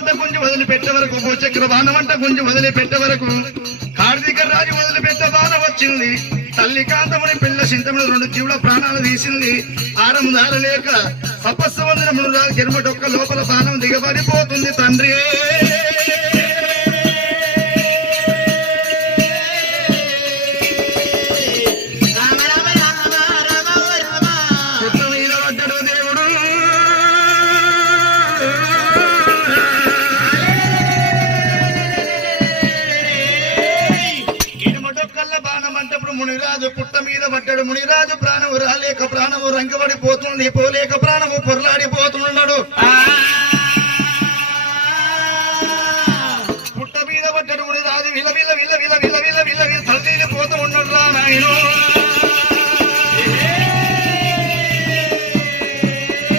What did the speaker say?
బాణమంట గుంజి వదిలిపెట్టే వరకు భూచక్ర బాణమంట గుంజి వదిలిపెట్టే వరకు కార్తీక రాజు వదిలిపెట్టే బాణ వచ్చింది. తల్లి కాంతముని పిల్ల సింతముని రెండు జీవుల ప్రాణాలు తీసింది. ఆరము దారలేక తపస్సు వందనములు రాజు కిరమటొక్క లోపల బాణం దిగబడిపోతుంది. తండ్రి మునిరాజు పుట్ట మీద పడ్డాడు. మునిరాజు ప్రాణము రాలేక ప్రాణము రంగబడిపోతుంది. పోలేక ప్రాణము పొరలాడిపోతున్నాడు. పుట్ట మీద పడ్డాడు మునిరాజు. విల విల విల విల విల విల విల తల్లి పోతూ ఉన్నాడు రా నాయన.